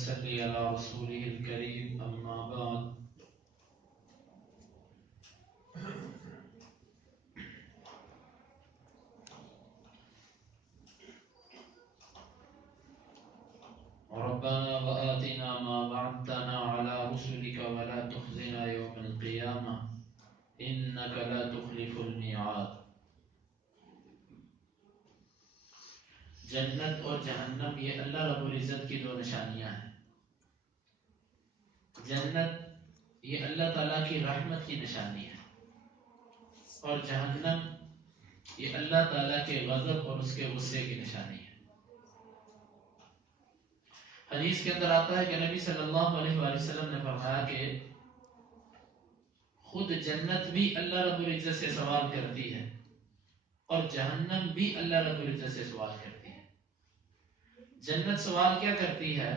نصلي على رسوله الكريم أما بعد ربنا وآتنا ما وعدتنا على رسلك ولا تخزنا يوم القيامة إنك لا تخلف الميعاد. جنت اور جہنم یہ اللہ رب العزت کی دو نشانیاں ہیں. جنت یہ اللہ تعالیٰ کی رحمت کی نشانی ہے اور جہنم یہ اللہ تعالیٰ کے غضب اور اس کے غصے کی نشانی ہے. حدیث کے اندر آتا ہے کہ نبی صلی اللہ علیہ وآلہ وسلم نے فرمایا کہ خود جنت بھی اللہ رب العزت سے سوال کرتی ہے اور جہنم بھی اللہ رب العزت سے سوال کرتی ہے. جنت سوال کیا کرتی ہے؟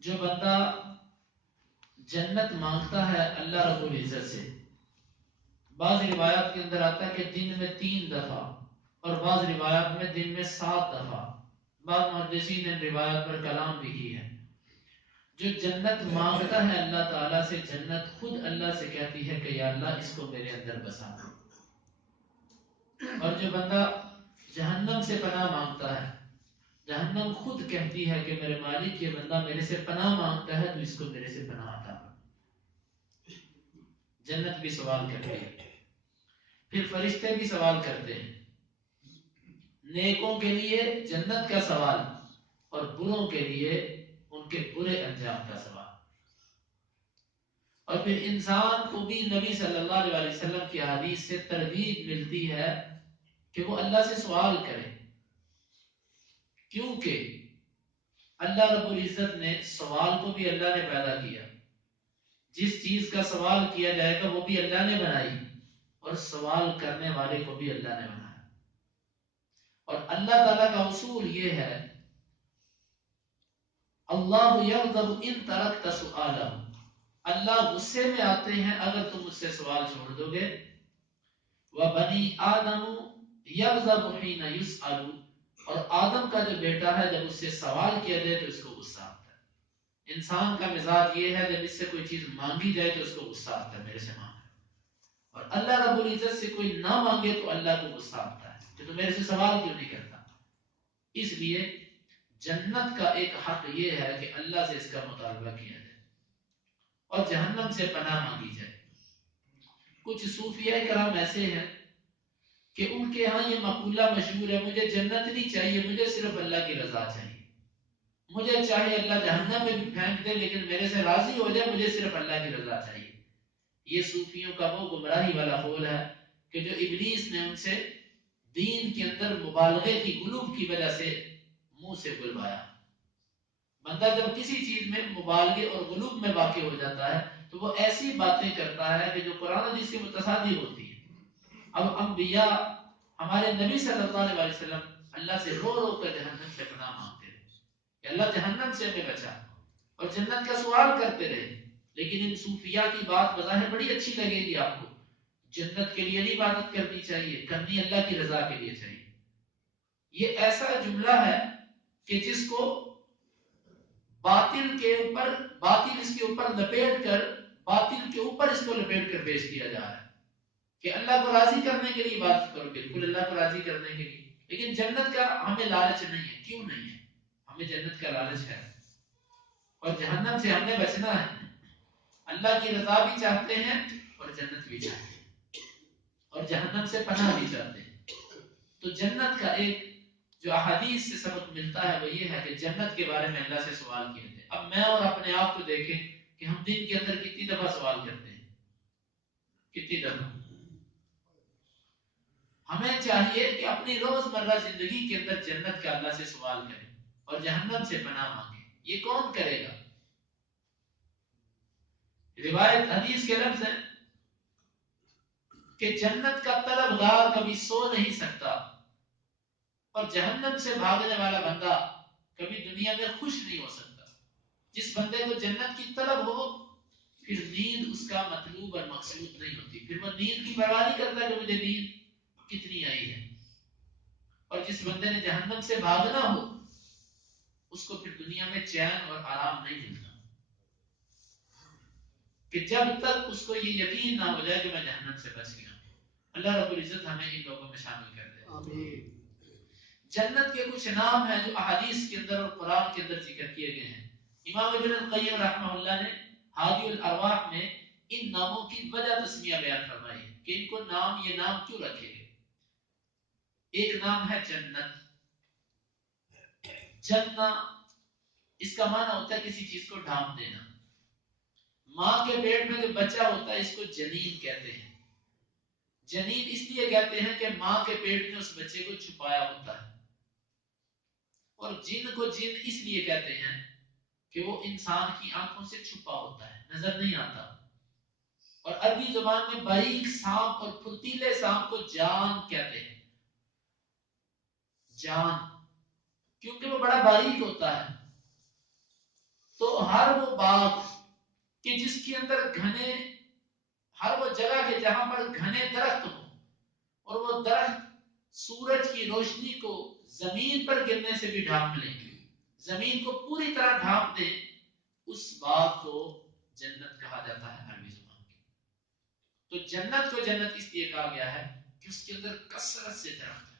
جو بندہ جنت مانگتا ہے اللہ رب العزت سے، بعض روایات کے اندر آتا ہے کہ دن میں 3 دفعہ اور بعض روایات میں دن میں 7 دفعہ. بعض محدثین نے روایات پر کلام بھی کی ہے. جو جنت مانگتا ہے اللہ تعالیٰ سے، جنت خود اللہ سے کہتی ہے کہ یا اللہ اس کو میرے اندر بسا دو. اور جو بندہ جہنم سے پناہ مانگتا ہے، جہنم خود کہتی ہے کہ میرے مالک یہ بندہ میرے سے پناہ مانگتا ہے تو اس کو میرے سے پناہ عطا کر. جنت بھی سوال کرتی ہے. پھر فرشتے بھی سوال کرتے ہیں. نیکوں کے لیے جنت کا سوال اور بروں کے لیے ان کے برے انجام کا سوال. اور پھر انسان کو بھی نبی صلی اللہ علیہ وسلم کی حدیث سے ترغیب ملتی ہے کہ وہ اللہ سے سوال کرے، کیونکہ اللہ رب العزت نے سوال کو بھی اللہ نے پیدا کیا. جس چیز کا سوال کیا جائے گا وہ بھی اللہ نے بنائی اور سوال کرنے والے کو بھی اللہ نے بنایا. اور اللہ تعالیٰ کا اصول یہ ہے اللہ یغضب ان ترکت سؤالہ، اللہ غصے میں آتے ہیں اگر تم اس سے سوال چھوڑ دو گے. وبنی آدم یغضب حین یسأل، اور آدم کا جو بیٹا ہے جب اس سے سوال کیا جائے تو اس کو غصہ آتا ہے. انسان کا مزاج یہ ہے جب اس سے کوئی چیز مانگی جائے تو اس کو غصہ آتا ہے میرے سے مانگا، اور اللہ رب العزت سے کوئی نہ مانگے تو اللہ کو غصہ آتا ہے کہ تو میرے سے سوال کیوں نہیں کرتا. اس لیے جنت کا ایک حق یہ ہے کہ اللہ سے اس کا مطالبہ کیا جائے اور جہنم سے پناہ مانگی جائے. کچھ صوفیاء کرام ایسے ہیں کہ ان کے ہاں یہ مقولہ مشہور ہے مجھے جنت نہیں چاہیے، مجھے صرف اللہ کی رضا چاہیے. مجھے چاہے اللہ جہنم میں بھی پھینک دے لیکن میرے سے راضی ہو جائے، مجھے صرف اللہ کی رضا چاہیے. یہ صوفیوں کا وہ گمراہی والا قول ہے کہ جو ابلیس نے ان سے دین کے اندر مبالغے کی غلو کی وجہ سے منہ سے بلوایا. بندہ جب کسی چیز میں مبالغے اور غلو میں واقع ہو جاتا ہے تو وہ ایسی باتیں کرتا ہے کہ جو قرآن حدیث کے متصادی ہوتی ہے. اب انبیاء ہمارے نبی صلی اللہ علیہ وسلم اللہ سے رو رو کر جہنم سے پناہ مانگتے رہے کہ اللہ جہنم سے ہمیں بچا، اور جنت کا سوال کرتے رہے. لیکن ان صوفیاء کی بات بظاہر بڑی اچھی لگے گی آپ کو، جنت کے لیے نہیں عبادت کرنی چاہیے، کرنی اللہ کی رضا کے لیے چاہیے. یہ ایسا جملہ ہے کہ جس کو باطل کے اوپر باطل اس کے اوپر لپیٹ کر باطل کے اوپر اس کو لپیٹ کر پیش کیا جا رہا ہے کہ اللہ کو راضی کرنے کے لیے عبادت کرو، بالکل اللہ کو راضی کرنے کے لیے. لیکن جنت کا ہمیں لالچ نہیں ہے. کیوں نہیں ہے؟ ہمیں جنت کا لالچ ہے اور جہنم سے ہم نے بچنا ہے. اللہ کی رضا بھی چاہتے ہیں اور جنت بھی چاہتے ہیں اور جہنم سے پناہ بھی چاہتے ہیں. تو جنت کا ایک جو احادیث سے سبق ملتا ہے وہ یہ ہے کہ جنت کے بارے میں اللہ سے سوال کیے تھے. اب میں اور اپنے آپ کو دیکھیں کہ ہم دن کے اندر کتنی دفعہ سوال کرتے ہیں، کتنی دفعہ. ہمیں چاہیے کہ اپنی روزمرہ زندگی کے اندر جنت کا اللہ سے سوال کریں اور جہنم سے پناہ مانگیں. یہ کون کرے گا؟ روایت حدیث کے لفظ ہیں کہ جنت کا طلبگار کبھی سو نہیں سکتا اور جہنم سے بھاگنے والا بندہ کبھی دنیا میں خوش نہیں ہو سکتا. جس بندے کو جنت کی طلب ہو پھر نیند اس کا مطلوب اور مقصود نہیں ہوتی، پھر وہ نیند کی پرواہ نہیں کرتا کہ مجھے نیند کتنی آئی ہے. اور جس بندے نے جہنم سے بھاگنا ہو اس کو پھر دنیا میں چین اور آرام نہیں ملتا، کہ جب تک اس کو یہ یقین نہ ہو جائے کہ میں جہنم سے بچ گیا ہوں۔ اللہ رب العزت ہمیں ان لوگوں میں شامل کر دے۔ آمین۔ جنت کے کچھ نام ہیں جو احادیث کے اندر اور قرآن کے اندر ذکر کیے گئے ہیں۔ امام ابن القیم رحمہ اللہ نے ہادی الارواح میں ان ناموں کی وجہ تسمیہ بیان فرمائی ہے کہ ان کو یہ نام کیوں رکھے گئے۔ ایک نام ہے جنت۔ جنہ اس کا معنی ہوتا ہے کسی چیز کو ڈھانپ دینا۔ ماں کے پیٹ میں جو بچہ ہوتا ہے اس کو جنین کہتے ہیں۔ جنین اس لیے کہتے ہیں کہ ماں کے پیٹ میں اس بچے کو چھپایا ہوتا ہے، اور جن کو جن اس لیے کہتے ہیں کہ وہ انسان کی آنکھوں سے چھپا ہوتا ہے، نظر نہیں آتا۔ اور عربی زبان میں باریک سانپ اور پھرتیلے سانپ کو جان کہتے ہیں۔ جان کیونکہ وہ بڑا باریک ہوتا ہے، تو ہر وہ باغ کہ جس کے اندر گھنے، ہر وہ جگہ کے جہاں پر گھنے درخت ہوں اور وہ درخت سورج کی روشنی کو زمین پر گرنے سے بھی ڈھانپ لیں، زمین کو پوری طرح ڈھانپ دیں، اس باغ کو جنت کہا جاتا ہے عربی زبان میں۔ تو جنت کو جنت اس لیے کہا گیا ہے کہ اس کے اندر کثرت سے درخت ہے۔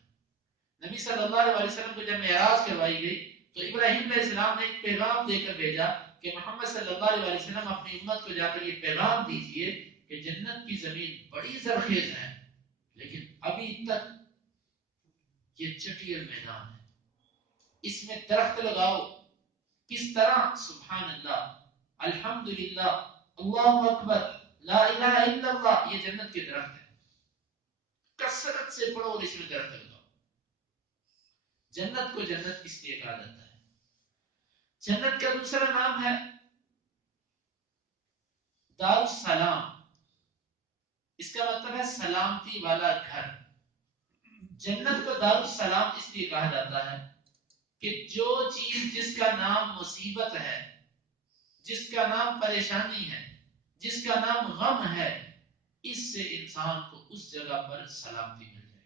نبی صلی اللہ علیہ وسلم کو جب معراج کروائی گئی تو ابراہیم علیہ السلام نے ایک پیغام دے کر بھیجا کہ محمد صلی اللہ علیہ وسلم اپنی امت کو جا کر یہ پیغام دیجئے کہ جنت کی زمین بڑی زرخیز ہے، لیکن ابھی تک یہ چٹیل میدان ہے، اس میں درخت لگاؤ۔ کس طرح؟ سبحان اللہ، الحمدللہ، اللہ اکبر، لا الہ الا اللہ، یہ جنت کے درخت ہے۔ کثرت سے پڑھو اور اس میں درخت لگاؤ۔ جنت کو جنت اس لیے کہا جاتا ہے۔ جنت کا دوسرا نام ہے دار السلام، اس کا مطلب ہے سلامتی والا گھر۔ جنت کو دار السلام اس لیے کہا جاتا ہے کہ جو چیز جس کا نام مصیبت ہے، جس کا نام پریشانی ہے، جس کا نام غم ہے، اس سے انسان کو اس جگہ پر سلامتی مل جائے گی۔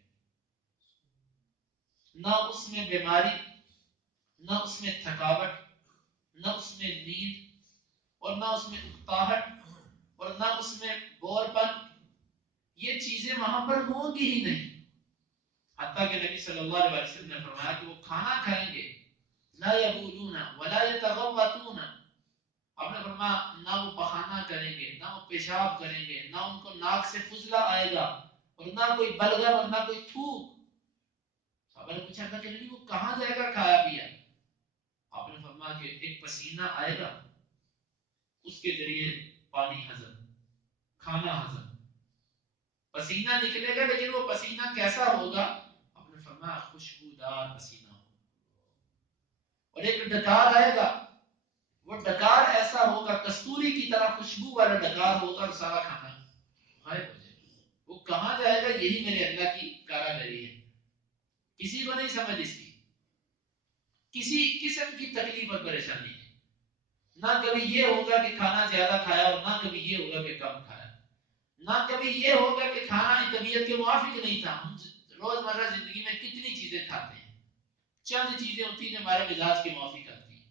نہ اس میں بیماری، نہ اس میں تھکاوٹ، نہ اس میں نیند، اور نہ اس میں اکتاہٹ، اور نہ اس میں بور پن، یہ چیزیں وہاں پر ہوں گی ہی نہیں۔ حتیٰ کہ نبی صلی اللہ علیہ وسلم نے فرمایا کہ وہ کھانا کھائیں گے، لا یبولون ولا یتغوطون، آپ نے فرمایا نہ وہ پخانہ کریں گے، نہ وہ پیشاب کریں گے، نہ ان کو ناک سے فضلہ آئے گا، اور نہ کوئی بلغم اور نہ کوئی تھوک۔ صحابہ نے پوچھا تھا کہ نبی وہ کہاں جائے گا کھایا پیا؟ آپ نے فرمایا کہ ایک پسینہ آئے گا، اس کے ذریعے پانی ہضم، کھانا ہضم، پسینہ نکلے گا، لیکن وہ پسینہ کیسا ہوگا؟ آپ نے فرمایا خوشبودار پسینہ ہوگا۔ اور ایک ڈکار آئے گا، وہ ڈکار ایسا ہوگا کستوری کی طرح خوشبو والا ڈکار ہوگا، اور سارا کھانا غائب ہو جائے گا۔ وہ کہاں جائے گا؟ یہی میرے اللہ کی کاراگری ہے، کسی کو نہیں سمجھ اس کی، کسی قسم کی تکلیف اور پریشانی ہے۔ نہ کبھی یہ ہوگا کہ کھانا زیادہ کھایا، اور نہ کبھی یہ ہوگا کہ کم کھایا، نہ کبھی یہ ہوگا کہ کھانا طبیعت کے موافق نہیں تھا۔ ہم روزمرہ زندگی میں کتنی چیزیں کھاتے ہیں، چند چیزیں ہوتی ہیں جو ہمارے مزاج کے موافق آتی ہیں،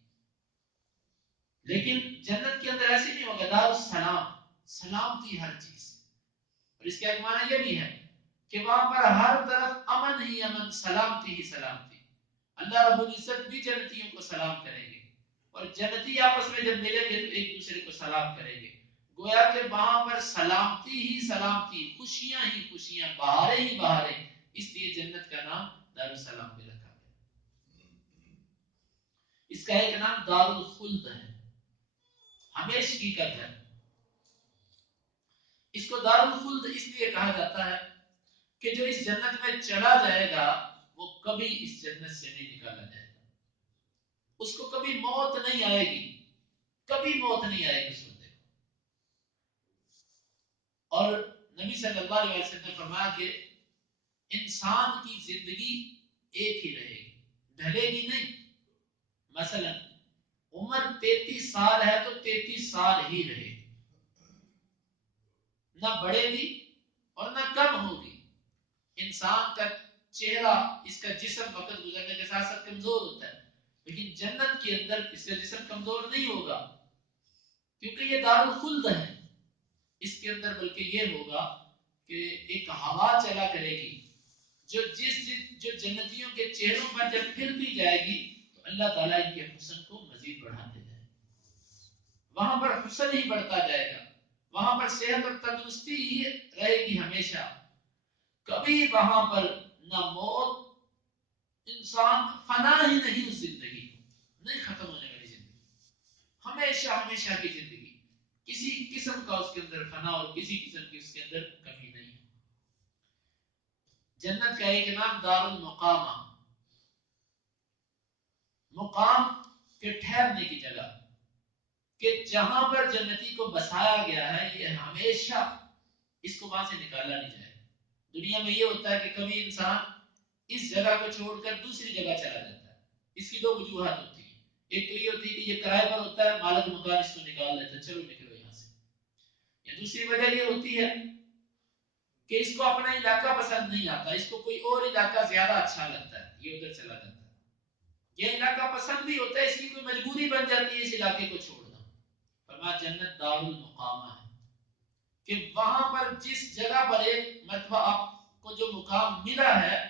لیکن جنت کے اندر ایسے نہیں ہوگا۔ دار السلام، سلامتی ہر چیز۔ اور اس کا ایک معنی یہ بھی ہے کہ وہاں پر ہر طرف امن ہی امن، سلامتی ہی سلامتی۔ اللہ رب العزت بھی جنتیوں کو سلام کریں گے، اور جنتی آپس میں جب ملیں گے تو ایک دوسرے کو سلام کریں گے، گویا کہ وہاں پر سلامتی ہی سلامتی، خوشیاں ہی خوشیاں، بہاریں ہی بہاریں۔ اس لیے جنت کا نام دار السلام بھی رکھا گیا۔ اس کا ایک نام دار الخلد ہے، ہمیشگی کا گھر۔ اس کو دار الخلد اس لیے کہا جاتا ہے کہ جو اس جنت میں چلا جائے گا وہ کبھی اس جنت سے نہیں نکالا جائے گا، اس کو کبھی موت نہیں آئے گی، کبھی موت نہیں آئے گی اس بندے کو۔ اور نبی صلی اللہ علیہ وسلم نے فرمایا کہ انسان کی زندگی ایک ہی رہے گی، ڈھلے گی نہیں۔ مثلا عمر 33 سال ہے تو 33 سال ہی رہے گی، نہ بڑھے گی اور نہ کم ہوگی۔ انسان کا چہرہ، اس کا جسم وقت گزرنے کے ساتھ ساتھ کمزور ہوتا ہے، لیکن جنت کے اندر اس سے جسم کمزور نہیں ہوگا، کیونکہ یہ دار الخلد ہے. اس کے اندر بلکہ یہ ہوگا کہ ایک ہوا چلا کرے گی جو جنتیوں کے چہروں پر جب پھرتی جائے گی تو اللہ تعالیٰ ان کے حسن کو مزید بڑھاتے جائے گا. وہاں پر حسن ہی بڑھتا جائے گا، وہاں پر صحت اور تندرستی ہی رہے گی ہمیشہ. کبھی وہاں پر نہ موت، انسان فنا ہی نہیں اس زندگی کو، نہیں ختم ہونے والی زندگی، ہمیشہ ہمیشہ کی زندگی، کسی قسم کا اس کے اندر فنا اور کسی قسم کی اس کے اندر کمی نہیں. جنت کا ایک نام دار المقامہ، مقام کے ٹھہرنے کی جگہ، کہ جہاں پر جنتی کو بسایا گیا ہے یہ ہمیشہ اس کو وہاں سے نکالا نہیں جائے. دنیا میں یہ ہوتا ہے کہ کبھی انسان اس جگہ کو چھوڑ کر دوسری جگہ چلا جاتا ہے. اس کی دو وجوہات ہوتی ہیں. ایک تو یہ ہوتی ہے کہ یہ کرائے پر ہوتا ہے، مالک مکان اس کو نکال دیتا ہے، چلو نکلو یہاں سے. یا دوسری وجہ یہ ہوتی ہے کہ اس کو اپنا علاقہ پسند نہیں آتا، اس کو کوئی اور علاقہ زیادہ اچھا لگتا ہے، یہ ادھر چلا جاتا ہے. یہ علاقہ پسند بھی ہوتا ہے، اس کی کوئی مجبوری بن جاتی ہے اس علاقے کو چھوڑنا. فرمایا جنت دار المقامہ ہے، کہ وہاں پر جس جگہ پر ایک مرتبہ آپ کو جو مقام ملا ہے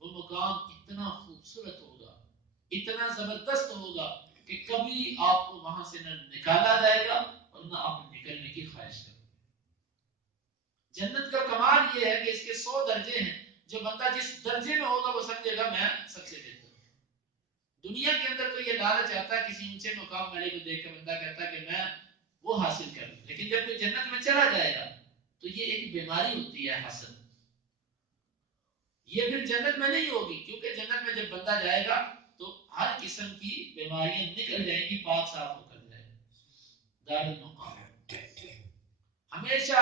وہ مقام اتنا خوبصورت ہوگا، اتنا زبردست ہوگا کہ کبھی آپ کو وہاں سے نہ نکالا جائے گا اور نہ آپ نکلنے کی خواہش کرو. جنت کا کمال یہ ہے کہ اس کے 100 درجے ہیں، جو بندہ جس درجے میں ہوگا وہ سمجھے گا میں سب سے بہتر. دنیا کے اندر تو یہ لالچ آتا ہے کسی اونچے مقام والے کو دیکھ کے بندہ کہتا ہے کہ میں وہ حاصل کر لوں، لیکن جب کوئی جنت میں چلا جائے گا تو یہ ایک بیماری ہوتی ہے حسد. یہ پھر جنت میں نہیں ہوگی، کیونکہ جنت میں جب بندہ جائے گا تو ہر قسم کی بیماریاں نکل جائیں گی، پاک صاف ہو کر جائے گا. دار المقام ہمیشہ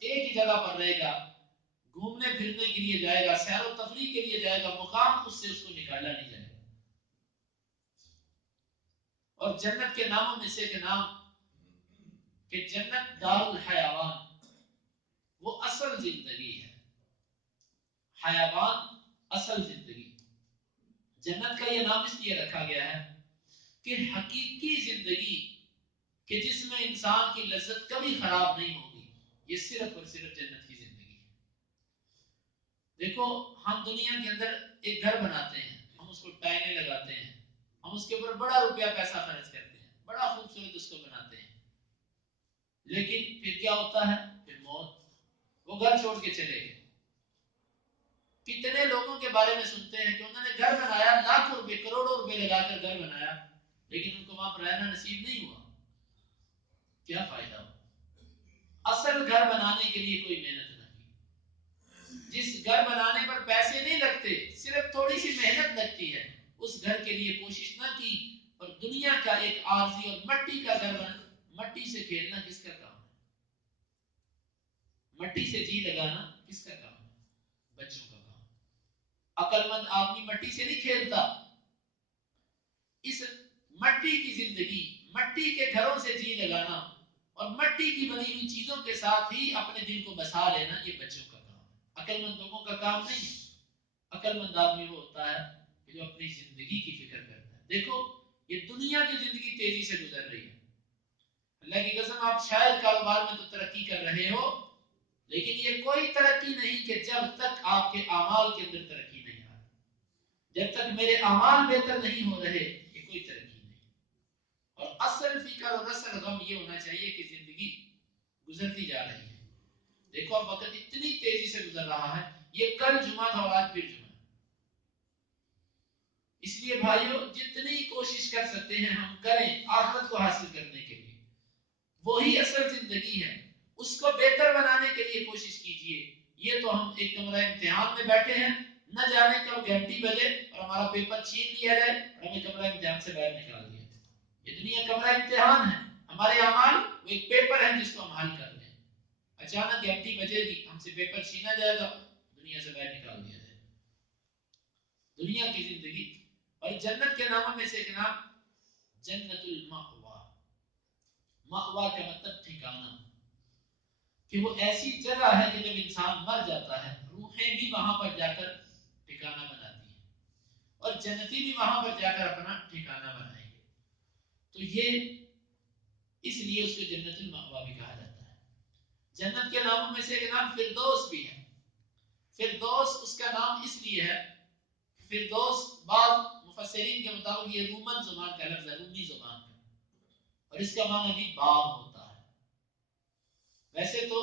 ایک ہی جگہ پر رہے گا، گھومنے پھرنے کے لیے جائے گا، سیر و تفریح کے لیے جائے گا، مقام اس سے اس کو نکالا نہیں جائے گا. اور جنت کے ناموں میں سے ایک نام کہ جنت دار الحیوان، وہ اصل زندگی ہے. حیوان اصل زندگی. جنت کا یہ نام اس لیے رکھا گیا ہے کہ حقیقی زندگی کہ جس میں انسان کی لذت کبھی خراب نہیں ہوگی، یہ صرف اور صرف جنت کی زندگی ہے. دیکھو ہم دنیا کے اندر ایک گھر بناتے ہیں، ہم اس کو ٹائلیں لگاتے ہیں، ہم اس کے اوپر بڑا روپیہ پیسہ خرچ کرتے ہیں، بڑا خوبصورت اس کو بناتے ہیں، لیکن پھر کیا ہوتا ہے؟ پھر موت. وہ گھر چھوڑ کے چلے گئے. کتنے لوگوں کے بارے میں سنتے ہیں کہ انہوں نے گھر بنایا، لاکھوں روپے کروڑوں روپے لگا کر گھر بنایا، لیکن ان کو وہاں پر رہنا نصیب نہیں ہوا. کیا فائدہ ہو؟ اصل گھر بنانے کے لیے کوئی محنت نہ کی. جس گھر بنانے پر پیسے نہیں لگتے، صرف تھوڑی سی محنت لگتی ہے، اس گھر کے لیے کوشش نہ کی. اور دنیا کا ایک عارضی اور مٹی کا گھر بنا. مٹی سے کھیلنا کس کا کام ہے؟ مٹی سے جی لگانا کس کا کام ہے؟ بچوں کا کام. عقل مند آدمی مٹی سے نہیں کھیلتا. اس مٹی کی زندگی، مٹی کے گھروں سے جی لگانا اور مٹی کی بنی ہوئی چیزوں کے ساتھ ہی اپنے دل کو بسا لینا، یہ بچوں کا کام ہے، عقل مند لوگوں کا کام نہیں ہے. عقل مند آدمی وہ ہوتا ہے کہ جو اپنی زندگی کی فکر کرتا ہے. دیکھو یہ دنیا کی زندگی تیزی سے گزر رہی ہے. اللہ کی قسم آپ شاید کاروبار میں تو ترقی کر رہے ہو، لیکن یہ کوئی ترقی نہیں کہ جب تک آپ کے اعمال کے اندر ترقی نہیں آ رہی. جب تک میرے اعمال بہتر نہیں ہو رہے یہ کوئی ترقی نہیں. اور اصل فکر اور اصل غم یہ ہونا چاہیے کہ زندگی گزرتی جا رہی ہے. دیکھو اب وقت اتنی تیزی سے گزر رہا ہے، یہ کل جمعہ تھا اور آج پھر جمعہ. اس لیے بھائیوں جتنی کوشش کر سکتے ہیں ہم کریں آخرت کو حاصل کرنے کے لیے. وہی اصل زندگی ہے، اس کو بہتر بنانے کے لیے کوشش کیجیے. یہ تو ہم ایک کمرہ امتحان میں بیٹھے ہیں، نہ جانے کب گھنٹی بجے اور ہمارا پیپر چھین لیا جائے اور ہمیں کمرہ امتحان سے باہر نکال دیا. یہ دنیا کمرہ امتحان ہے، ہمارے اعمال وہ ایک پیپر ہے جس کو ہم حل کر رہے ہیں. اچانک گھنٹی بجے گی، ہم سے پیپر چھینا جائے گا، دنیا سے باہر نکال دیا جائے گا. دنیا کی زندگی. اور جنت کے ناموں میں سے ایک نام جنت المأوا. مأوا کا مطلب ٹھکانہ، کہ وہ ایسی جگہ ہے کہ جب انسان مر جاتا ہے روحیں بھی وہاں پر جا کر ٹھکانہ بناتی ہیں. اور جنتی بھی وہاں پر جا کر اپنا ٹھکانہ بنائیں گے. تو یہ اس لیے اس کو جنت المأوا بھی کہا جاتا ہے. جنت کے ناموں میں سے ایک نام فردوس بھی ہے. فردوس اس کا نام اس لیے ہے، فردوس بعض مفسرین کے مطابق یہ رومن زبان کا لفظ ہے، رومی زبان کا، اور اس کا معنی بھی باغ ہوتا ہے. ویسے تو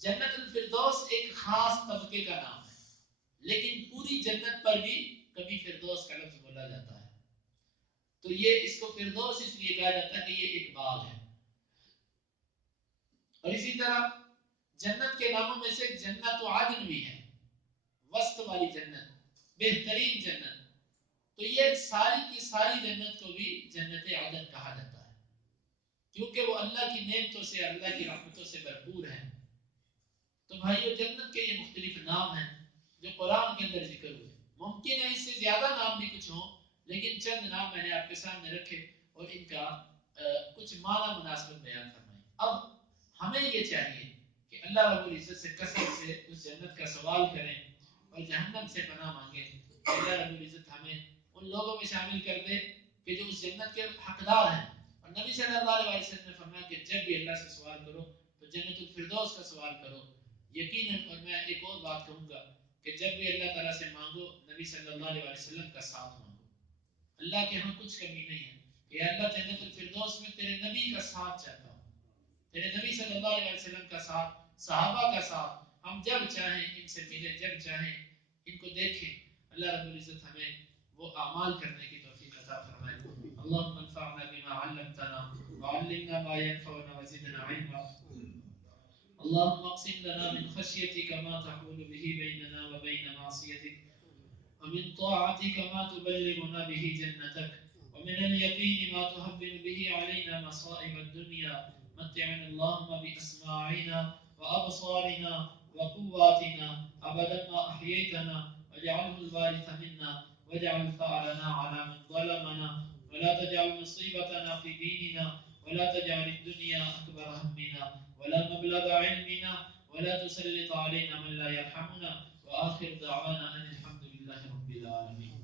جنت الفردوس ایک خاص طبقے کا نام ہے، لیکن پوری جنت پر بھی کبھی فردوس کا لفظ بولا جاتا ہے. تو یہ اس کو فردوس اس لیے کہا جاتا ہے کہ یہ ایک باغ ہے. اور اسی طرح جنت کے ناموں میں سے جنت عدن بھی ہے، وسط والی جنت، بہترین جنت. تو یہ ساری کی ساری جنت کو بھی جنت عدن کہا جاتا ہے، کیونکہ وہ اللہ کی نعمتوں سے، اللہ کی رحمتوں سے بھرپور ہے. تو بھائیو، جنت کے یہ مختلف نام ہیں جو قرآن کے اندر ذکر ہوئے. ممکن ہے اس سے زیادہ نام بھی کچھ ہوں، لیکن چند نام میں نے آپ کے سامنے رکھے اور ان کا کچھ معنی مناسبت بیان فرمائی. اب ہمیں یہ چاہیے کہ اللہ رب العزت سے کثرت سے اس جنت کا سوال کریں اور جہنم سے پناہ مانگیں. اللہ رب العزت ہمیں ان لوگوں میں شامل کر دے کہ جو اس جنت کے حقدار ہیں. اور نبی صلی اللہ علیہ وسلم نے فرمایا کہ جب بھی اللہ سے سوال کرو تو جنت الفردوس کا سوال کرو یقیناً. اور میں ایک اور بات کہوں گا کہ جب بھی اللہ تعالیٰ سے مانگو، نبی صلی اللہ علیہ وسلم کا ساتھ مانگو. اللہ کے ہاں کچھ کمی نہیں ہے کہ اللہ جنت الفردوس میں تیرے نبی کا ساتھ چاہتا ہوں، تیرے نبی صلی اللہ علیہ وسلم کا ساتھ، صحابہ کا ساتھ. ہم جب چاہیں ان سے ملیں، جب چاہیں ان کو دیکھیں. اللہ رب العزت ہمیں وہ اعمال کرنے کی توفیق عطا فرمائے. اللهم انفعنا بما علمتنا وعلمنا ما ينفعنا وزدنا علما. اللهم اقسم لنا من خشيتك ما تحول به بيننا وبين معصيتك، ومن طاعتك ما تبلغنا به جنتك، ومن اليقين ما تهون به علينا مصائب الدنيا. متعنا اللهم بأسماعنا وأبصارنا وقواتنا أبدا ما أحييتنا، واجعله الوارث منا، واجعل ثأرنا على من ظلمنا، ولا تجعل مصيبتنا في ديننا، ولا تجعل الدنيا أكبر همنا ولا مبلغ علمنا، ولا تسلط علينا من لا يرحمنا. وآخر دعوانا أن الحمد لله رب العالمين.